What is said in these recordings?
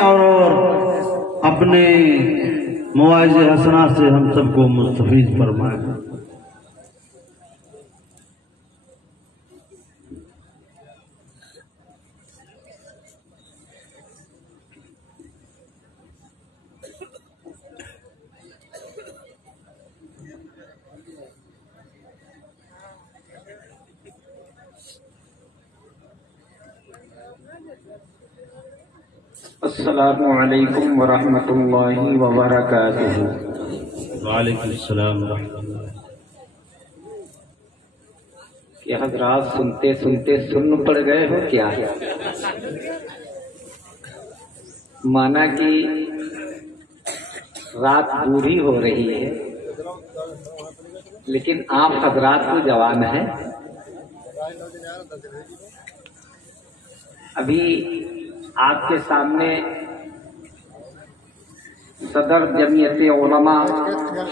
और अपने मवाइज़ हसना से हम सबको मुस्तफीज फरमाए। अस्सलामु अलैकुम वरहमतुल्लाहि वबरकातुहू। वालेकुम अस्सलाम रहमतुल्लाह। क्या हज़रात सुनते सुनते सुन्न पड़ गए हो क्या? माना कि रात बूढ़ी हो रही है, लेकिन आप हज़रात तो जवान हैं। अभी आपके सामने सदर जमीयत उलमा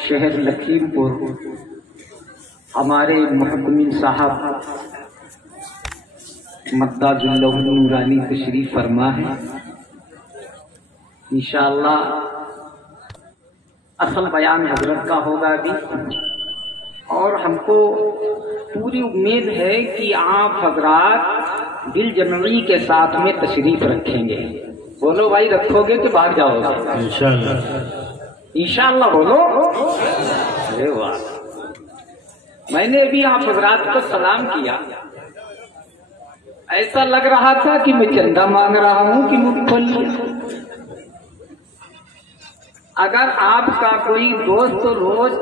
शहर लखीमपुर हमारे मुहतमिन साहब मद्दाजुल्लाह नूरानी तशरीफ फरमा है। इंशाअल्लाह असल बयान हजरत का होगा अभी, और हमको पूरी उम्मीद है कि आप हजरात दिल जमई के साथ में तशरीफ रखेंगे। बोलो भाई, रखोगे कि भाग जाओगे? इंशाअल्लाह। इंशाअल्लाह बोलो। अरे वाह, मैंने भी आप हजरात को सलाम किया, ऐसा लग रहा था कि मैं चंदा मांग रहा हूं कि मुझ खोलिए। अगर आपका कोई दोस्त रोज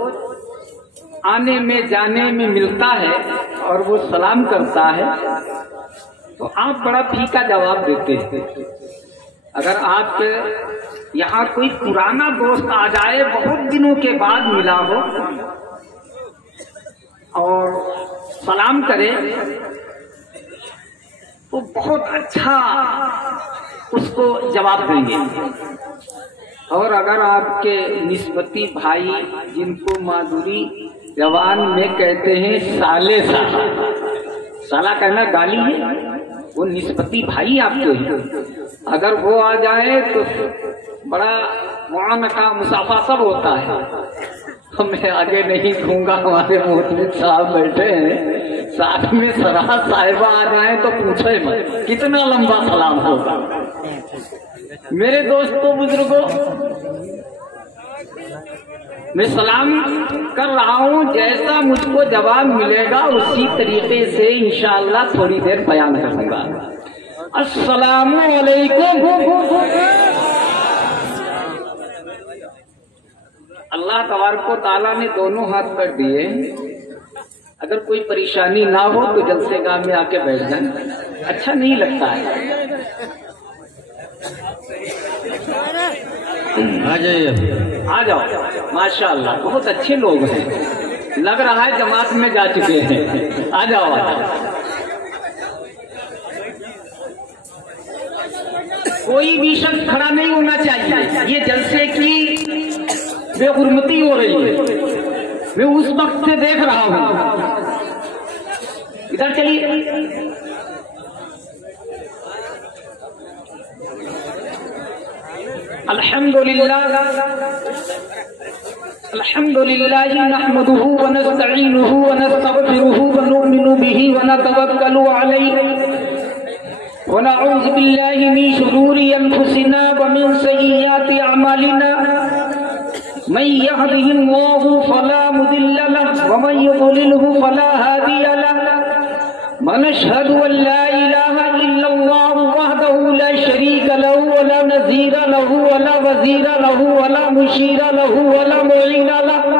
आने में जाने में मिलता है और वो सलाम करता है तो आप बड़ा फीका जवाब देते हैं। अगर आपके यहाँ कोई पुराना दोस्त आ जाए, बहुत दिनों के बाद मिला हो, और सलाम करे तो बहुत अच्छा उसको जवाब देंगे। और अगर आपके निस्बती भाई, जिनको माधुरी जवान में कहते हैं साले साला, साला कहना गाली है, वो निस्बती भाई आपके हैं। अगर वो आ जाए तो बड़ा मुआनका मुसाफा सब होता है। मैं आगे नहीं कहूँगा, हमारे मोहतमिन साहब बैठे हैं, साथ में सराह साहिबा आ जाए तो पूछे मत कितना लंबा सलाम होगा। मेरे दोस्तों बुजुर्गों, मैं सलाम कर रहा हूँ, जैसा मुझको जवाब मिलेगा उसी तरीके से इंशाअल्लाह थोड़ी देर बयान करूंगा। अस्सलामु अलैकुम। अल्लाह तबारक व तआला ने दोनों हाथ कर दिए। अगर कोई परेशानी ना हो तो जलसेगाह में आके बैठ जाए, अच्छा नहीं लगता है। आ जाइए, आ जाओ। माशाअल्लाह, बहुत अच्छे लोग हैं, लग रहा है जमात में जा चुके हैं। आ जाओ, आ जाओ। कोई भी शख्स खड़ा नहीं होना चाहिए, ये जलसे की बेहुरमती हो रही है। मैं उस वक्त से देख रहा हूँ। इधर चलिए। अल्हम्दुलिल्लाह नहमदुहु व नस्तईनुहु व नस्तगफिरुहु व नुमिनु बिही व नतवक्कलु अलैहि व नऊज़ु बिल्लाहि मिन शुरूरि अनफुसिना व मिन सय्यिआति अमालिना मन यहदिहिल्लाहु फला मुदिल्ल लहु व मन युद्लिलहु फला हादिय लहु व नशहदु अन ला इलाहा इल्लल्लाहु वहदहु ला शरीका लहु व ला नज़ीरा लहु व ला वज़ीरा लहु व ला मुशीरा लहु व ला मुईना लहु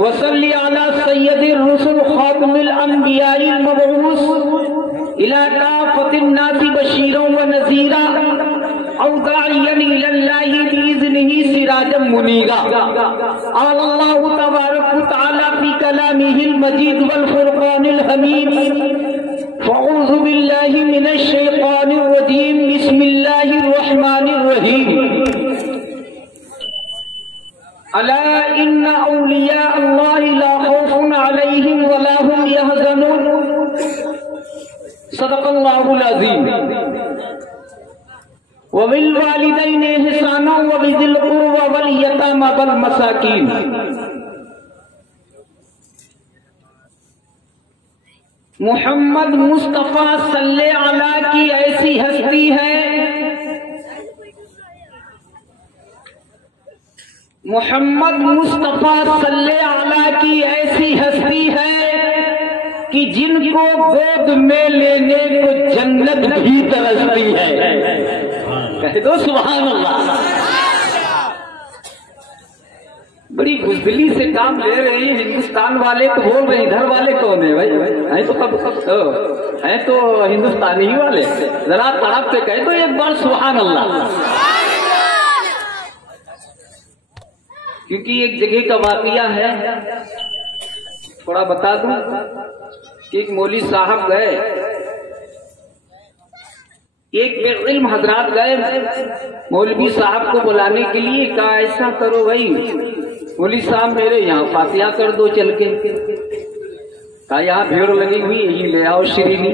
व सल्ली अला सय्यदिर रुसूल खातिमिल अंबियाइल मबऊस इला काफ़तिन नासि बशीरन व नज़ीरा औ दाइयन इलल्लाहि बिइज़्निहि सिराजम मुनीरा। अल्लाहु तबारक व तआला फी कलामिहिल मजीद वल फुरक़ानिल हमीद। फ़अऊज़ु बिल्लाहि मिनश शैतानिर रजीम। बिस्मिल्लाहिर रहमानिर रहीम। अला इन्ना औलिया अल्लाहि ला खौफुन अलैहिम व ला हुम यहज़नून। सदक़ल्लाहुल अज़ीम। वबिल वालिदैनि इहसाना वबिज़िल क़ुर्बा वल यतामा वल मसाकीन। मोहम्मद मुस्तफा सल्लल्लाहु अलैहि की ऐसी हस्ती है, मोहम्मद मुस्तफा सल्लल्लाहु अलैहि की ऐसी हस्ती है कि जिनको गोद में लेने को जन्नत भी तरसती है। कह दो सुभान अल्लाह। बड़ी बुजदिली से काम ले रहे हैं हिंदुस्तान वाले, तो बोल रहे हैं इधर वाले कौन है भाई? हैं तो हिंदुस्तानी ही वाले, जरा तड़प के कह दो एक बार सुभान अल्लाह। क्योंकि एक जगह का वाकया है, थोड़ा बता दूं कि एक मौलवी साहब गए, एक बेइल्म हजरात गए मौलवी साहब को बुलाने के लिए। कहा ऐसा करो भाई मौलवी साहब मेरे यहाँ फातिहा कर दो चल के। कहा यहाँ भीड़ लगी हुई, यही ले आओ श्रीनी।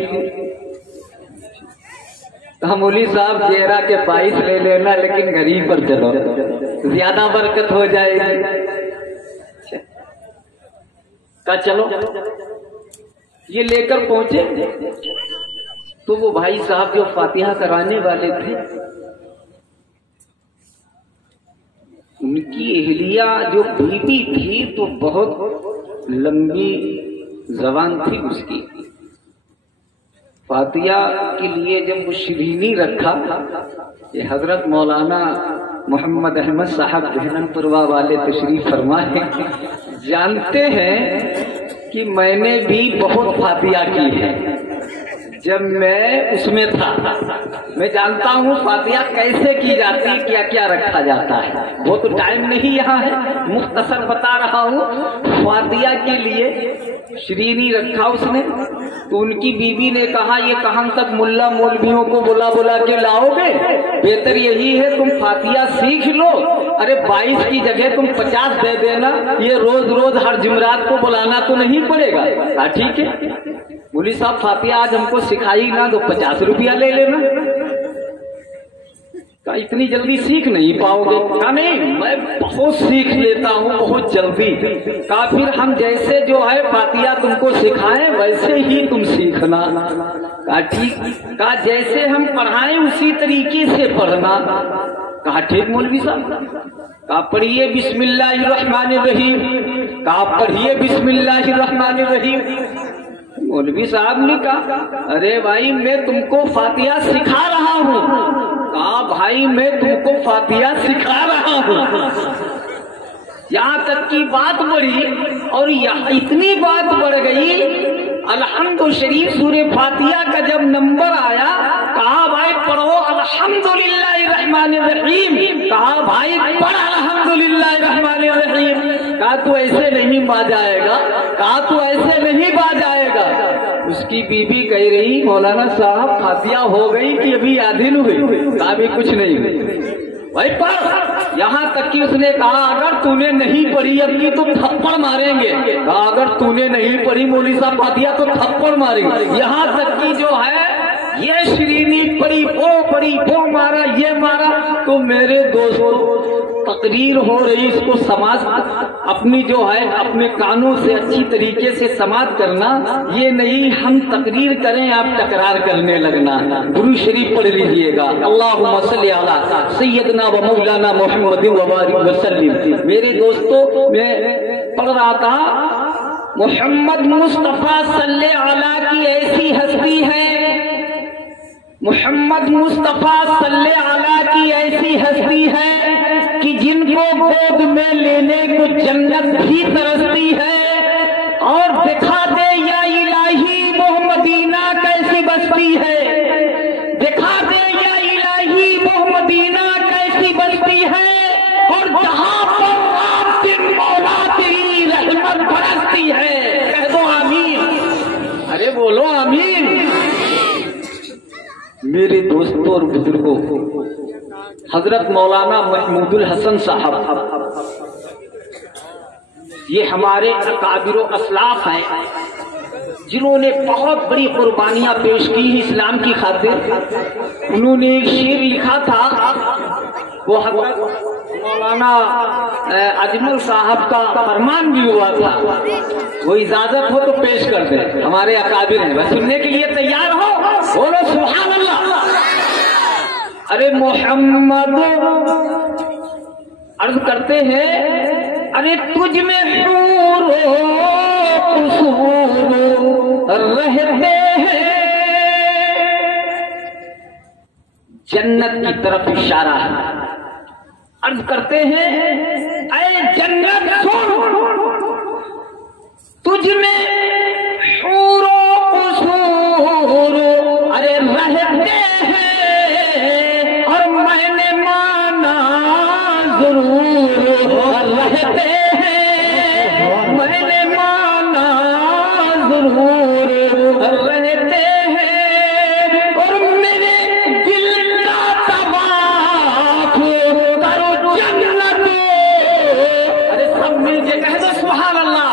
कहा मौलवी साहब जेरा के 22 ले लेना, लेकिन गरीब पर चलो, ज्यादा बरकत हो जाएगी। कहा चलो। ये लेकर पहुंचे तो वो भाई साहब जो फातिहा कराने वाले थे, उनकी एहलिया जो बीबी थी तो बहुत लंबी जबान थी उसकी। फातिहा के लिए जब वो शिरीनी रखा, ये हजरत मौलाना मोहम्मद अहमद साहब जहनपुरवा वाले तशरीफ फरमाए, जानते हैं कि मैंने भी बहुत फातिहा की है। जब मैं उसमें था मैं जानता हूँ फातिहा कैसे की जाती है, क्या क्या रखा जाता है। वो तो टाइम नहीं यहाँ है, मुख्तसर बता रहा हूँ। फातिहा के लिए श्रीनी रखा उसने, तो उनकी बीवी ने कहा ये कहाँ तक मुल्ला मौलवियों को बुला बुला के लाओगे, बेहतर यही है तुम फातिहा सीख लो। अरे 22 की जगह तुम 50 दे देना, ये रोज रोज हर जुमरात को बुलाना तो नहीं पड़ेगा। ठीक है मौलवी साहब फातिहा आज हमको सिखाई ना तो 50 रुपया ले लेना। कहा इतनी जल्दी सीख नहीं पाओगे? कहा नहीं मैं बहुत सीख लेता हूँ बहुत जल्दी। कहा फिर हम जैसे जो है फातिहा तुमको सिखाएं वैसे ही तुम सीखना। कहा ठीक। कहा जैसे हम पढ़ाएं उसी तरीके से पढ़ना। कहा ठीक मौलवी साहब। कहा पढ़िए बिस्मिल्लाहिर्रहमानिर्रहीम। कहा पढ़िए बिस्मिल्लाहिर्रहमानिर्रहीम। मौलवी साहब ने कहा अरे भाई मैं तुमको फातिहा सिखा रहा हूँ। कहा भाई मैं तुमको फातिहा सिखा रहा हूँ। यहाँ तक की बात बढ़ी और यहाँ इतनी बात बढ़ गई, अल्हम्दुलिल्लाह शरीफ सूरे फातिहा का जब नंबर आया, कहा भाई पढ़ो अल्हम्दुलिल्लाहिर्रहमानिर्रहीम। कहा भाई पढ़ अल्हम्दुलिल्लाहिर्रहमानिर्रहीम। कहा तू ऐसे नहीं बाज आएगा। कहा तू ऐसे नहीं बाज आएगा। उसकी बीबी कह रही मौलाना साहब फातिहा हो गई कि अभी आधी हुई? कहा अभी कुछ नहीं हुई। भाई पढ़। यहाँ तक कि उसने कहा अगर तूने नहीं पढ़ी अब की तो थप्पड़ मारेंगे। कहा अगर तूने नहीं पढ़ी मौलवी साहब फातिहा तो थप्पड़ मारेंगे। यहाँ तक कि जो है ये श्रीनी पढ़ी वो मारा ये मारा। तो मेरे दोस्तों तकरीर हो रही, इसको समाज अपनी जो है अपने कानों से अच्छी तरीके से समाप्त करना, ये नहीं हम तकरीर करें आप तकरार करने लगना। दुरूद शरीफ पढ़ लीजिएगा। अल्लाहुम्मा सल्ली अला सय्यदना व मौलाना मुहम्मद व बारिक वसल्लिम। मेरे दोस्तों मैं पढ़ रहा था मोहम्मद मुस्तफा सल्लल्लाहु अलैहि की ऐसी हस्ती है, मोहम्मद मुस्तफा सल्लल्लाहु अलैहि की ऐसी हस्ती है कि जिनको गोद में लेने को जन्नत भी तरसती है। और दिखा दे या इलाही वो मदीना कैसी बस्ती है, दिखा दे या इलाही वो मदीना कैसी बस्ती है। और जहां पर रात दिन मौला तेरी रहमत बरसती है। कह दो आमीन। अरे बोलो आमीन। मेरे दोस्तों और बुजुर्गों, हजरत मौलाना महमूदुल हसन साहब ये हमारे अकाबिर असलाफ हैं जिन्होंने बहुत बड़ी कुर्बानियां पेश की इस्लाम की खातिर। उन्होंने एक शेर लिखा था, वो मौलाना अजमल साहब का फरमान भी हुआ था। वो इजाजत हो तो पेश कर दे, हमारे अकाबिर हैं, बस सुनने के लिए तैयार हो, बोलो सुभान अल्लाह। अरे मोहम्मद अर्ज करते हैं, अरे तुझ में हूर रहते हैं, जन्नत की तरफ इशारा है। अर्ज करते हैं, ऐ जन्नत सुन, तुझ में हूरो उसूर अरे रहते हैं, और मैंने माना जरूर रहते हैं, मैंने माना जरूर रहते हैं, और मेरे दिल का तवाफ करो जन्नत। अरे सब मिलके कह दो सुभान अल्लाह।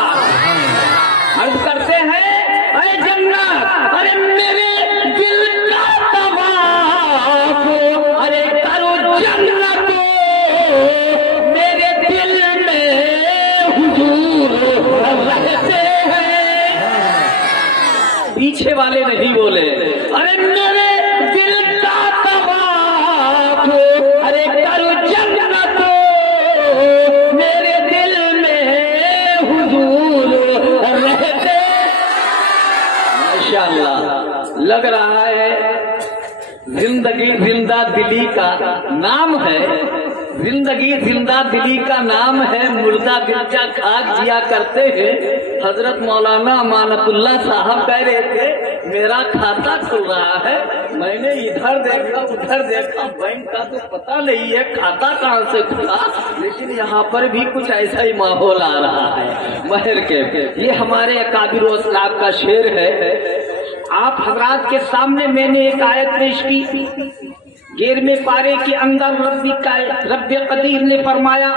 अर्ज करते हैं, अरे जन्नत, अरे मेरे दिल का तवाफ अरे करो जन्नत, मेरे दिल में हुजूर रहते हैं। पीछे वाले नहीं बोले, अरे मेरे दिल का तवाफ अरे करो जन्नत, मेरे दिल में हुजूर रहते। माशाअल्लाह, लग रहा है जिंदगी जिंदा दिली का नाम है, जिंदगी जिंदा दिली का नाम है, मुर्दा बिरजा खाक जिया करते हैं। हजरत मौलाना अमानतुल्लाह साहब कह रहे थे, मेरा खाता खुल रहा है, मैंने इधर देखा उधर देखा, बैंक का तो पता नहीं है खाता कहाँ से खुला, लेकिन यहाँ पर भी कुछ ऐसा ही माहौल आ रहा है महर के। ये हमारे अकाबिर व असलाफ का शेर है। आप हजरात के सामने मैंने एक आयत पेश की, 11वें पारे के अंदर रब्बे कदीर ने फरमाया,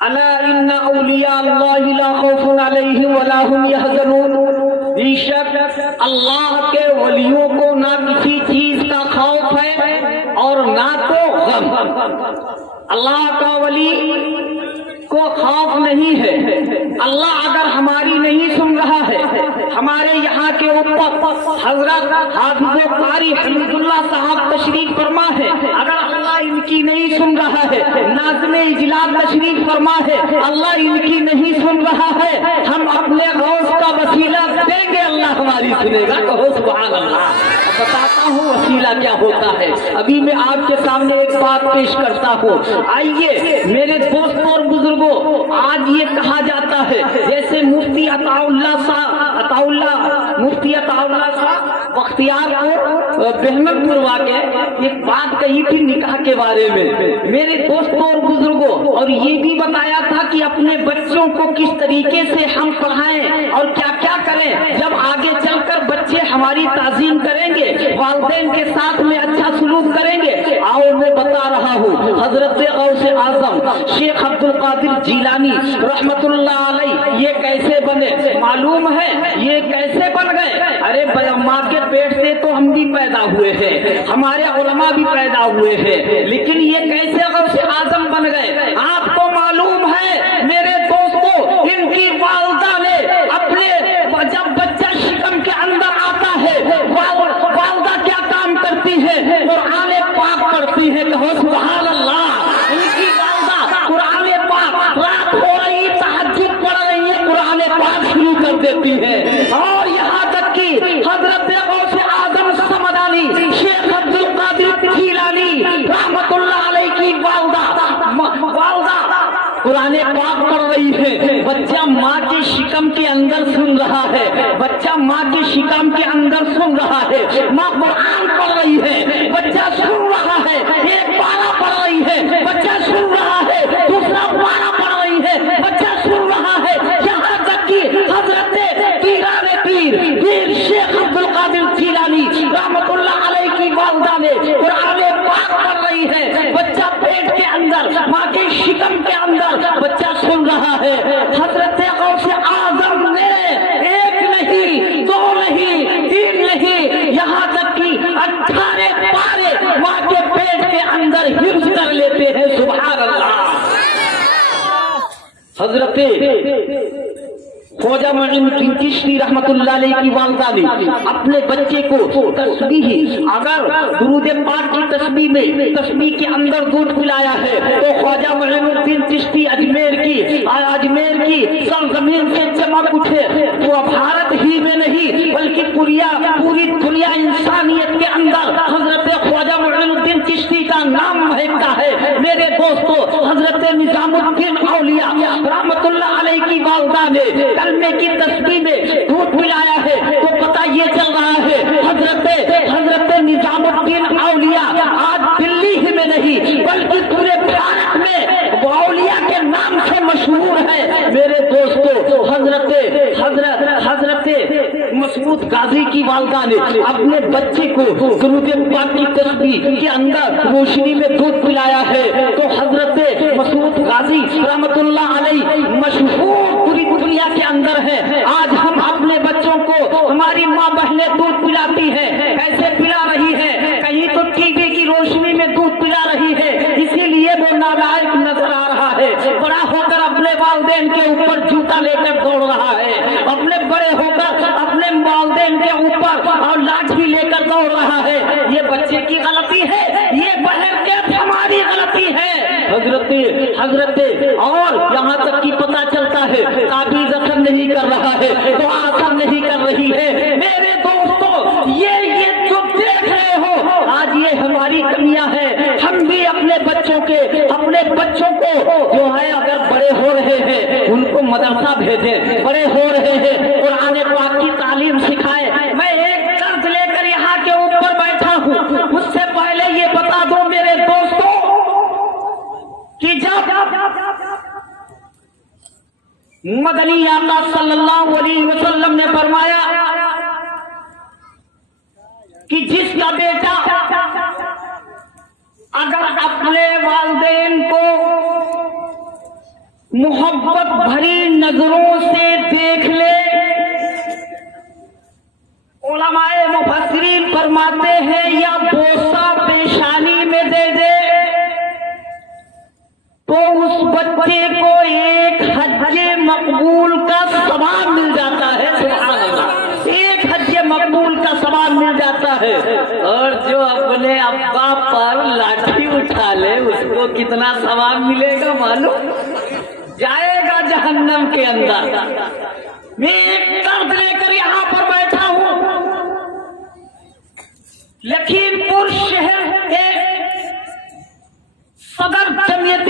अला इन्ना औलिया अल्लाहि ला खौफुन अलैहिम वला हुम यहज़नून। बेशक अल्लाह के वलियों को ना किसी चीज का खौफ है और ना तो गम। अल्लाह का वली को खौफ नहीं है। अल्लाह अगर हमारी नहीं सुन रहा है, हमारे यहाँ के ऊपर हजरत हाफिज़ कारी हमीदुल्लाह साहब तशरीफ फरमा है, अगर अल्लाह इनकी नहीं सुन रहा है, नाज़िम इजलास तशरीफ फरमा है, अल्लाह इनकी नहीं सुन रहा है, हम अपने गौस का वसीला देंगे, अल्लाह हमारी सुनेगा। कहो सुभान अल्लाह। बताता हूँ वसीला क्या होता है। अभी मैं आपके सामने एक बात पेश करता हूँ। आइए मेरे दोस्तों और बुजुर्गों, आज ये कहा जाता है जैसे मुफ्ती अताउल्लाह साहब बख्तियारपुर बहमतपुर वाक़े एक बात कही थी निकाह के बारे में मेरे दोस्तों और बुजुर्गों, और ये भी बताया था कि अपने बच्चों को किस तरीके से हम पढ़ाएं और क्या क्या करें, जब आगे चलकर बच्चे हमारी ताज़ीम करेंगे, वालिदैन के साथ में अच्छा सलूक करेंगे। आओ मैं बता रहा हूँ, हजरत गौसे आजम शेख अब्दुल कादिर जिलानी रहमतुल्लाह अलैह ये कैसे बने मालूम है? ये कैसे बन गए? अरे माँ के पेट से तो हम भी पैदा हुए हैं, हमारे उलमा भी पैदा हुए हैं, लेकिन ये कैसे गौसे आजम बन गए आपको मालूम है? मेरे दोस्तों, इनकी वालिदा ने अपने जब बच्चा शिकम के अंदर आता है, वालिदा क्या काम करती है? कुरान पाक पढ़ती है। कहो सुभान अल्लाह। इनकी वालिदा कुरान पाक, रात हो रही तहज्जुद पढ़ रही है, कुरान पाक शुरू कर देती है। और यहाँ तक कि हजरत गौसे आजम समदानी शेख अब्दुल कादिर जिलानी रहमतुल्लाह अलैह की वालिदा कुरान पाक पढ़ रही है। बच्चा माँ की शिकम के अंदर सुन रहा है, बच्चा माँ की शिकम के अंदर सुन रहा है, माँ कुरान पढ़ रही है, बच्चा सुन रहा है, एक पारा पढ़ रही है, बच्चा सुन रहा है, दूसरा पारा पढ़ रही है, बच्चा सुन रहा है, यहाँ तक कि हजरत पीर शेख अब्दुल कादिर जिलानी रहमतुल्लाह अलैह की वालिदा ने कुरान पाक पढ़ रही है, बच्चा पेट के अंदर माँ के शिकम के अंदर बच्चा सुन रहा है। हजरत गौसे आजम ने एक हजरत ख्वाजा मोइनुद्दीन चिश्ती रहमतुल्लाह अलैह की वालिदा ने अपने बच्चे को तस्बीह, अगर दुरूद पाक की तस्बीह के अंदर दूध पिलाया है तो ख्वाजा मोइनुद्दीन चिश्ती अजमेर की सरजमीन से चमक उठे। वो भारत ही में नहीं बल्कि पूरी दुनिया इंसानियत के अंदर हजरत ख्वाजा मोइनुद्दीन चिश्ती का नाम महकता है। मेरे दोस्तों, हजरत निजामुद्दीन औलिया रहमतुल्लाह अलैह की वालिदा ने कलमे की तस्बीह में दूध पिलाया है तो पता ये चल रहा है हजरत निजामुद्दीन औलिया आज दिल्ली ही में नहीं बल्कि पूरे भारत में औलिया के नाम से मशहूर है। मेरे दोस्तों, हजरत मसूद गाजी की वालिदा ने अपने बच्चे को दुरूद पाक की तस्बीह के अंदर रोशनी में दूध पिलाया है तो हजरत मसूद गाजी रहमतुल्लाह अलैह मशहूर पूरी दुनिया के अंदर है। आज हम अपने बच्चों को, हमारी माँ बहनें दूध पिलाती है, कैसे पिला रही है? कहीं तो टीवी की रोशनी में दूध पिला रही है, इसीलिए वो नालायक नजर आ रहा है। बड़ा होकर अपने वालिदैन के ऊपर जूता लेकर दौड़ रहा है, अपने बड़े होकर अपने वालिदैन के ऊपर और लाठी लेकर दौड़ रहा है। ये बच्चे की गलती है, ये बहन के हमारी गलती है हजरत और यहाँ तक कि पता चलता है ताबीज़ असर नहीं कर रहा है, तो असर नहीं कर रही है। मेरे दोस्तों, ये जो देख रहे हो आज ये हमारी कमियां हैं। हम भी अपने बच्चों को जो है अगर बड़े हो रहे हैं उनको मदरसा भेजें, बड़े हो रहे हैं कुरान पाक की तालीम सिखाएं। मैं एक कर्ज लेकर यहाँ के ऊपर बैठा हूँ, उससे पहले ये बता दो मेरे दोस्तों कि जब मदनी आका सल्लल्लाहु अलैहि वसल्लम ने फरमाया कि जिसका बेटा अगर अपने वालिदैन को मोहब्बत भरी नजरों से देख ले, उलमाए मुफस्सिरीन फरमाते हैं या बोसा पेशानी में दे दे तो उस बच्चे को एक हज्जे मकबूल का सवाब मिल जाता है। सुभान अल्लाह, एक हज्जे मकबूल का सवाब मिल जाता है। और जो अपने अब्बा पर लाठी उठा ले उसको कितना सवाब मिलेगा मालूम? जाएगा जहन्नम के अंदर। मैं एक कर्ज लेकर यहाँ पर बैठा हूँ, लखीमपुर शहर के सदर जमीयत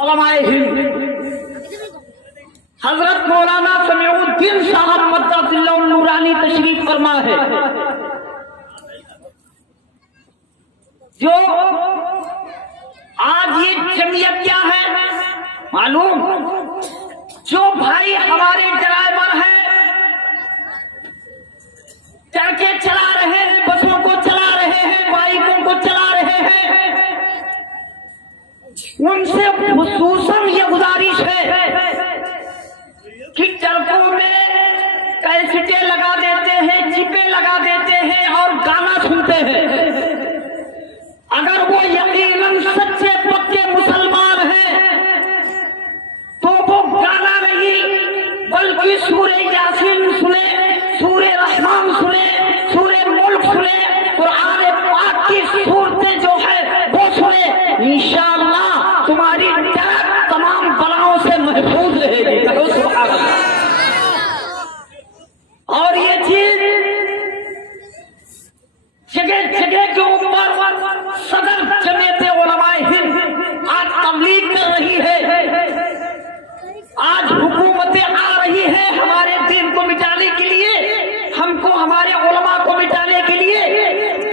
उलमाए हिंद हजरत मौलाना समीउद्दीन साहब मद्दसिल्लाह नूरानी तशरीफ फरमा है, जो आज ये जमीयत क्या है मालूम? जो भाई हमारे ड्राइवर हैं, चरखे चला रहे हैं, बसों को चला रहे हैं, बाइकों को चला रहे हैं, उनसे खुसूसन ये गुजारिश है कि चरखों में कैसेटें लगा देते हैं, चिपे लगा देते हैं और गाना सुनते हैं। अगर वो यकीनन सच्चे पक्के मुसलमान हैं तो वो गाना नहीं बल्कि सूरे यासीन सुने, सूरे रहमान सुने, सूरे मुल्क सुने, कुरान पाक की सूरतें जो है वो सुने। इंशाअल्लाह तुम्हारी तमाम बलाओं से महफूज रहेगी। और ये चीज जगह जगह के ऊपर सदर जमीयत उलमाए हिंद आज तबलीग कर रही है, आज हुकूमतें आ रही है हमारे दीन को मिटाने के लिए, हमको हमारे उलमा को मिटाने के लिए।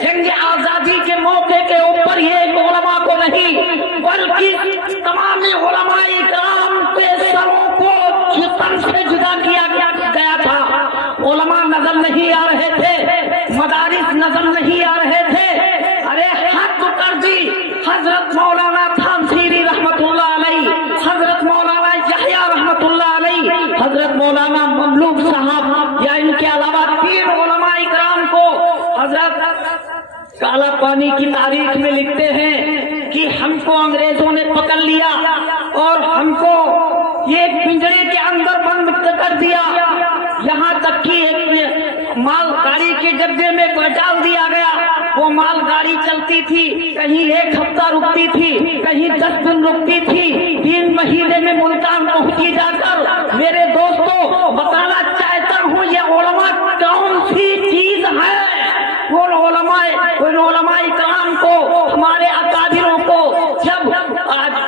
जंग आजादी के मौके के ऊपर ये उलमा को नहीं बल्कि तमाम उलमाए इकराम के सरों को तन से जुदा किया गया था। उलमा नजर नहीं आ रहे थे, मदारिस नजर नहीं आ रहे थे। अरे हद कर दी हजरत मौलाना थानसीरी रहमतुल्लाह अलैह, हजरत मौलाना यहया रहमतुल्लाह अलैह, हजरत मौलाना ममलूक साहब या इनके अलावा 3 उलमा इकराम को हजरत काला पानी की तारीख में लिखते हैं कि हमको अंग्रेजों ने पकड़ लिया और हमको दिया, यहाँ तक कि एक मालगाड़ी के डब्बे में डाल दिया गया। वो मालगाड़ी चलती थी, कहीं 1 हफ्ता रुकती थी, कहीं 10 दिन रुकती थी, 3 महीने में मुल्तान पहुंची जाकर। मेरे दोस्तों, बताना चाहता हूँ ये उलमा कौन सी चीज है। उन उलमा इकराम को, हमारे अकाबिरों को जब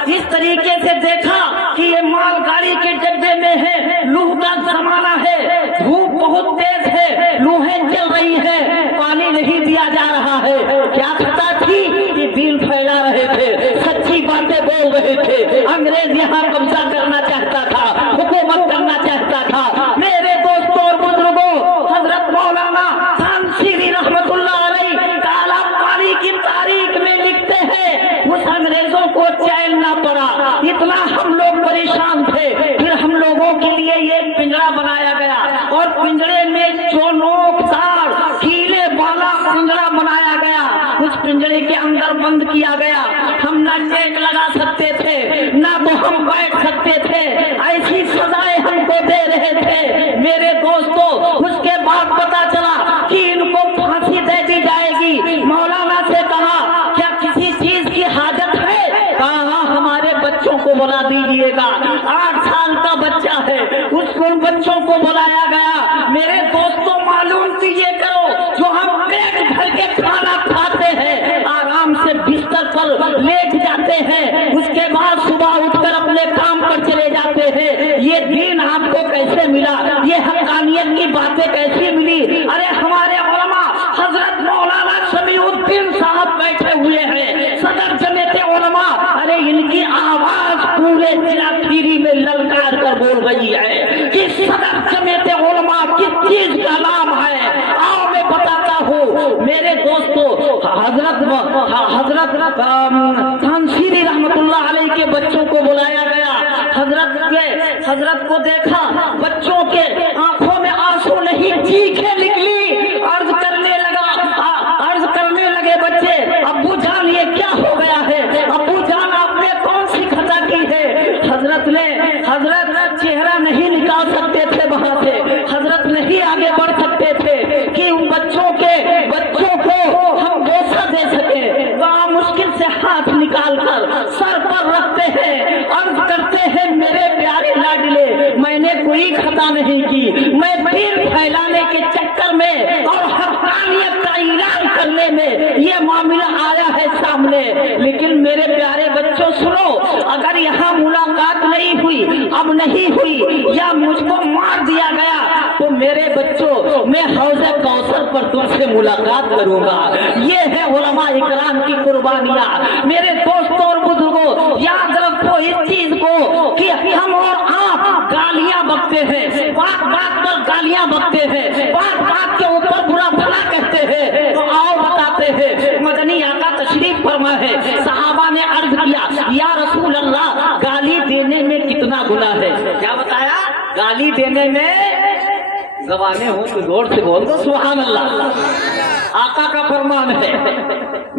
इस तरीके से देखा कि ये मालगाड़ी के डब्बे में है, लूह का जमाना है, धूप बहुत तेज है, लूहें चल रही है, पानी नहीं दिया जा रहा है, क्या खता थी कि दिल फैला रहे थे, सच्ची बातें बोल रहे थे। अंग्रेज यहाँ कब्जा करना चाहता था, हुकूमत करना चाहता था। मेरे दोस्तों और बुजुर्गों, हजरत मौलाना तानसीरी रहमतुल्लाह अलैह काला पानी की तारीख में लिखते हैं, उस अंग्रेजों को चैन ना पड़ा, इतना हम लोग परेशान थे। फिर हम लोगों के लिए ये पिंजरा बनाया गया और पिंजरे में जो नोकदार कीले वाला पिंजरा बनाया गया, उस पिंजरे के अंदर बंद किया गया। हम ना नेट लगा सकते थे, ना तो हम बैठ सकते थे, ऐसी सजाएं हमको दे रहे थे। मेरे दोस्तों, उसके बाद पता चला कि इनको फांसी दे दी जाएगी। मौलाना से कहा क्या किसी चीज की हाजत है? कहा हमारे बच्चों को बुला दीजिएगा। 8 साल का बच्चा है, उसको बच्चों को बुलाया गया। मेरे दोस्तों, मालूम कीजिए करो, जो हम पेट भर के खाना खाते हैं, आराम से बिस्तर पर लेट जाते हैं, उसके बाद सुबह उठकर अपने काम पर चले जाते हैं, ये दीन आपको कैसे मिला? ये हक्कानियत की बातें कैसी मिली? अरे हमारे उलमा हजरत मौलाना समीउद्दीन साहब बैठे हुए हैं, सदर जमीयत उलमा। अरे इनकी आवाज पूरे जिला खीरी में ललकार कर बोल रही है कि सदर जमीयत उलमा किस चीज का नाम है। आओ मैं बताता हूँ। मेरे दोस्तों, हजरत तानसीरी रहमतुल्लाह अलैह के बच्चों को बुलाया गया। हजरत को देखा, बच्चों के आंखों में आंसू नहीं, चीखें निकली। अर्ज करने लगे बच्चे, अब्बू जान ये क्या हो गया है? अब्बू जान आपने कौन सी खता की है? हजरत चेहरा नहीं निकाल सकते थे वहां से, हजरत नहीं आगे बढ़ सकते थे कि उन बच्चों को हम बोसा दे सके। बड़ा मुश्किल से हाथ निकालकर सर पर रखते हैं, अर्ज करते हैं मेरे प्यारे लाडले, मैंने कोई खता नहीं की, मैं दिल फैलाने के चक्कर में और हक्कानियत का ऐलान करने में ये मामला आया है सामने। लेकिन मेरे प्यारे बच्चों सुनो, अगर यहाँ मुलाकात नहीं हुई, अब नहीं हुई, या मुझको मार दिया गया, तो मेरे बच्चों मैं हौज़े कौसर पर तुमसे मुलाकात करूंगा। ये है उलमा इकराम की कुर्बानियां। मेरे दोस्तों और बुजुर्गों, याद रखो इस चीज को कि हम और आप गालियां बकते हैं, बात बात पर गालियां बकते हैं, बात बात के ऊपर बुरा भला कहते हैं। तो आओ बताते हैं, मदनी आका तशरीफ फरमा है। सहाबा ने अर्ज किया, या रसूल अल्लाह, गाली देने में कितना गुनाह है? क्या बताया? गाली देने में, जबाने हो तो जोर से बोल दो सुभान अल्लाह। आका का फरमान है,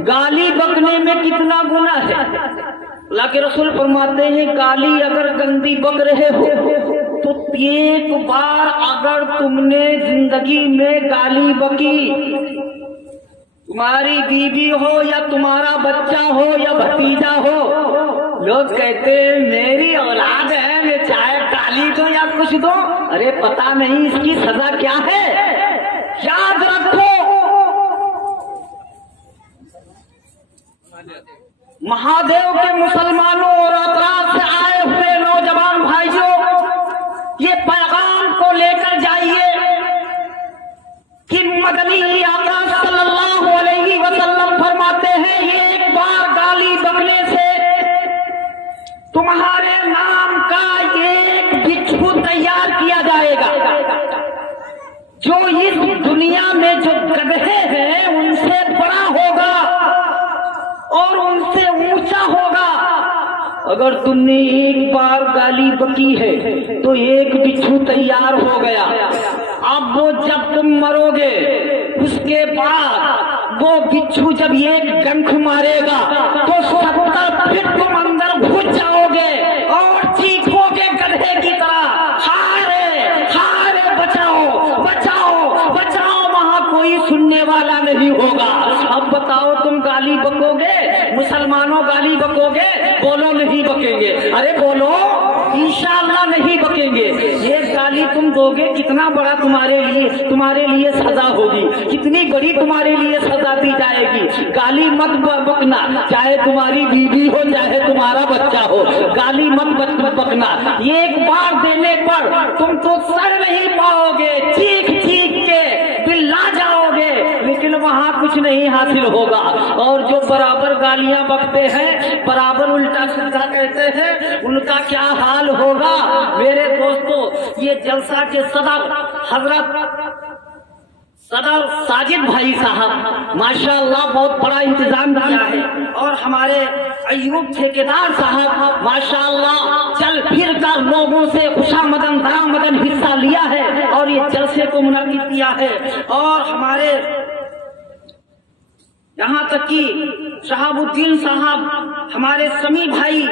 गाली बकने में कितना गुनाह है? अल्लाह के रसूल फरमाते हैं, गाली अगर गंदी बक रहे हो तो एक बार अगर तुमने जिंदगी में गाली बकी, तुम्हारी बीवी हो या तुम्हारा बच्चा हो या भतीजा हो, लोग कहते हैं मेरी औलाद है, मैं चाहे गाली दो या कुछ दो, अरे पता नहीं इसकी सजा क्या है। याद रखो, महादेव के मुसलमानों और अतराफ से आए हुए नौजवान भाइयों, ये पैगाम को लेकर जाइए कि मदनी आका सल्लल्लाहु अलैहि वसल्लम फरमाते हैं, ये एक बार गाली बकने से तुम्हारे नाम का एक बिच्छू तैयार किया जाएगा। जो इस दुनिया में जो गधे हैं उनसे बड़ा होगा और उनसे ऊंचा होगा। अगर तुमने एक बार गाली बकी है तो एक बिच्छू तैयार हो गया। अब वो जब तुम मरोगे उसके बाद वो बिच्छू जब एक डंक मारेगा तो 70 फीट तुम अंदर घुस जाओगे और चीखोगे गधे की तरह, हाय रे, गाली बकोगे, मुसलमानों गाली बकोगे, बोलो नहीं बकेंगे। अरे बोलो इंशाअल्लाह नहीं बकेंगे। ये गाली तुम दोगे, कितना बड़ा तुम्हारे लिए सजा होगी, कितनी बड़ी तुम्हारे लिए सजा दी जाएगी। गाली मत बकना, चाहे तुम्हारी बीवी हो चाहे तुम्हारा बच्चा हो, गाली मत बकना। ये एक बार देने पर तुम तो सर नहीं पाओगे, चीख चीख के बिल्ला जाओगे, लेकिन वहाँ कुछ नहीं हासिल होगा। और जो बराबर गालियां बकते हैं, बराबर उल्टा सीधा कहते हैं, उनका क्या हाल होगा। मेरे दोस्तों, ये जलसा के सदर साजिद भाई साहब माशाअल्लाह बहुत बड़ा इंतजाम किया है, और हमारे अय्यूब ठेकेदार साहब माशाअल्लाह चल फिर कर लोगों से खुशामदन दरामदन हिस्सा लिया है और ये जलसे को मुनक्किद किया है। और हमारे यहाँ तक कि शहाबुद्दीन साहब, हमारे समी भाई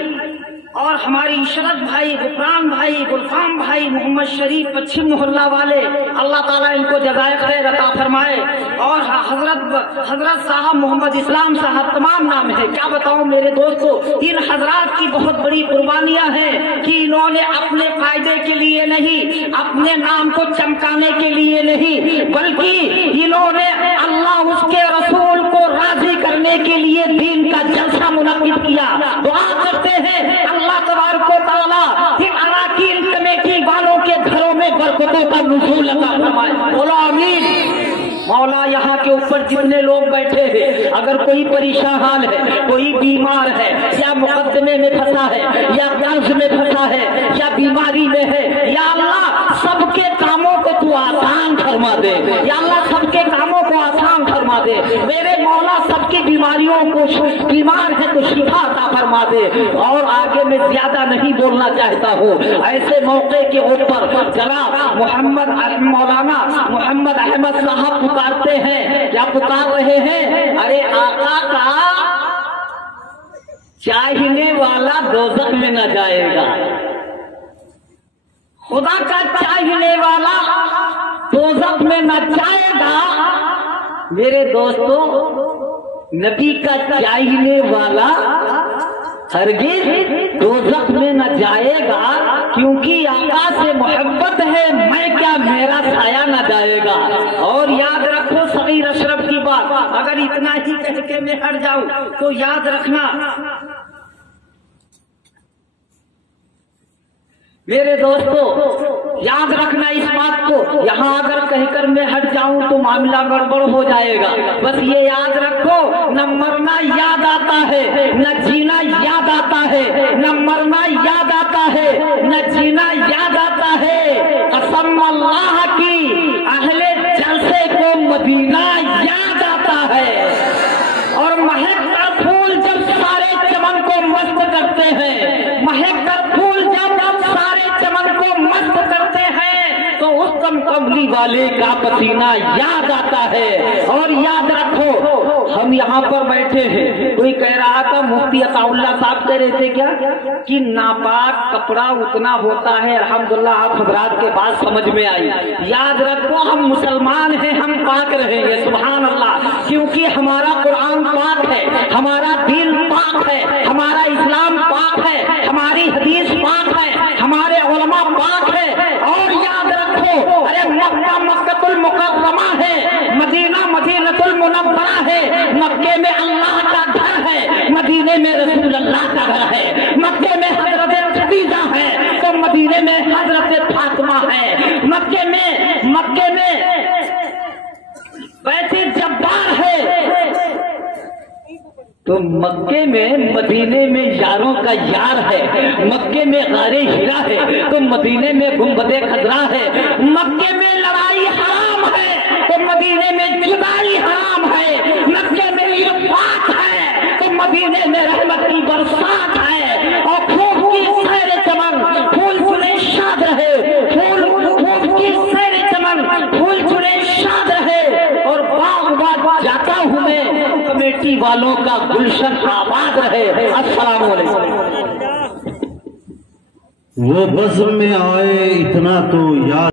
और हमारे इशरत भाई, गुफरान भाई, गुलफाम भाई, मोहम्मद शरीफ पश्चिम मोहल्ला वाले, अल्लाह ताला इनको जज़ाए खैर अता फरमाए। और हजरत साहब मोहम्मद इस्लाम साहब, तमाम नाम है, क्या बताऊं मेरे दोस्तों। इन हजरात की बहुत बड़ी कुर्बानियां हैं कि इन्होंने अपने फायदे के लिए नहीं, अपने नाम को चमकाने के लिए नहीं, बल्कि इन्होंने अल्लाह उसके रसूल को राजी करने के लिए दीन का जलसा मुनक्किद किया। दुआ करते हैं अल्लाह तबारक व तआला कि अराकीन कमेटी वालों के घरों में बरकतों का नुज़ूल अता फरमाए। बोलो आमीन। मौला यहाँ के ऊपर जितने लोग बैठे हैं, अगर कोई परेशान हाल है, कोई बीमार है, या मुकद्दमे में फंसा है, या कर्ज में फंसा है, या बीमारी में है, या अल्लाह सबके कामों को तू आसान फरमा दे, या अल्लाह सबके कामों को आसान फरमा दे। मेरे मौला सबकी बीमारियों को, बीमार है तो शिफा अता फरमा दे। और आगे मैं ज्यादा नहीं बोलना चाहता हूँ। ऐसे मौके के ऊपर जनाब मौलाना मोहम्मद अहमद साहब पुकारते हैं, क्या पुकार रहे हैं? अरे आका का चाहने वाला दोज़ख में न जाएगा, खुदा का चाहने वाला दोज़ख में न जाएगा। मेरे दोस्तों, नबी का चाहने वाला हरगिज़ दोज़ख में न जाएगा, क्योंकि आका से मोहब्बत है, मैं क्या मेरा साया न जाएगा। और याद रखो सगीर अशरफ की बात, अगर इतना ही कह के मैं हट जाऊं तो याद रखना मेरे दोस्तों, याद रखना इस बात को। यहाँ अगर कहकर मैं हट जाऊं तो मामला गड़बड़ हो जाएगा। बस ये याद रखो, न मरना याद आता है, न जीना याद आता है, न मरना याद आता है, न जीना याद आता है। कसम अल्लाह की, अहले जलसे को मदीना याद आता है। और महकता फूल जब सारे चमन को मस्त करते हैं, महकता फूल जब सारे चमन को मस्त करते हैं, तो उस कमली वाले का पसीना याद आता है। और याद रखो, हम यहाँ पर बैठे हैं, कोई कह रहा था, मुफ्ती अताउल्लाह साहब कह रहे थे क्या कि नापाक कपड़ा उतना होता है। अल्हम्दुलिल्लाह आप हजरात के बात समझ में आई। याद रखो, हम मुसलमान हैं, हम पाक रहेंगे, सुभान अल्लाह, क्योंकि हमारा कुरान पाक है, हमारा दीन पाक है, हमारा इस्लाम पाक है, हमारी हदीस पाक है, हमारे उलमा पाक है। और याद रखो, अरे मक्का मक्कतुल मुकर्रमा है, मदीना मदीनतुल मुनव्वरा है। मक्के में अल्लाह का घर है, मदीने में रसूल अल्लाह का घर है। मक्के में हजरत खदीजा है तो मदीने में हजरत फातिमा है। मक्के में बैते जब्बार है तो मक्के में मदीने में यारों का यार है। मक्के में गारे हीरा है तो मदीने में गुंबदे खजरा है। मक्के में लड़ाई हराम है तो मदीने में जुदाई हराम है। मक्के में इरफात है तो मदीने में रहमत की बरसात है। और खूब की सैर चमन फूल चुने शाद रहे, खूब की सैर चमन फूल चुने शाद रहे। और बाग जाता हूँ मैं, कमेटी वालों का गुलशन आबाद रहे। अस्सलाम वालेकुम। वो बज़्म में आए इतना तो याद